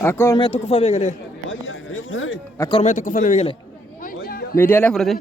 Akkor me to kufa begale. Akkor me to kufa begale. Media la frate.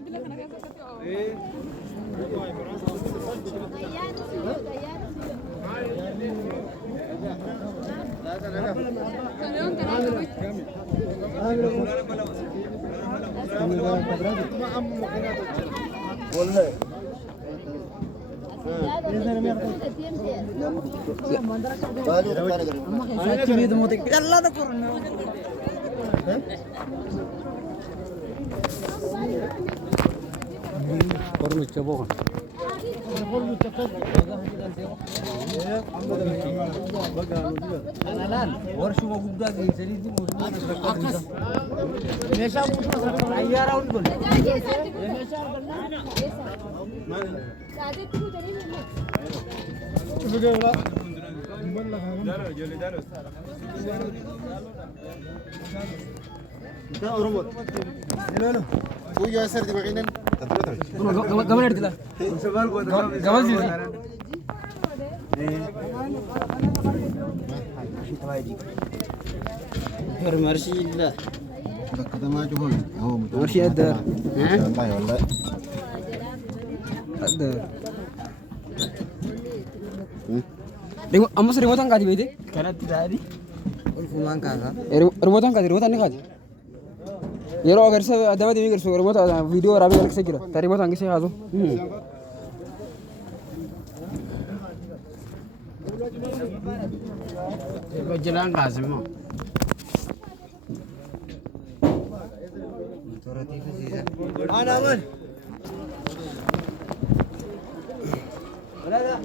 Amma remote kan bede? Kanatti tadi. Ulfuman kaga. Remote kan ni kaji. Yero agar sa adama demi garsu remote video rabi alak se gira. Ta remote angise hazo. Bajalan kasimo. Ana man. Ada.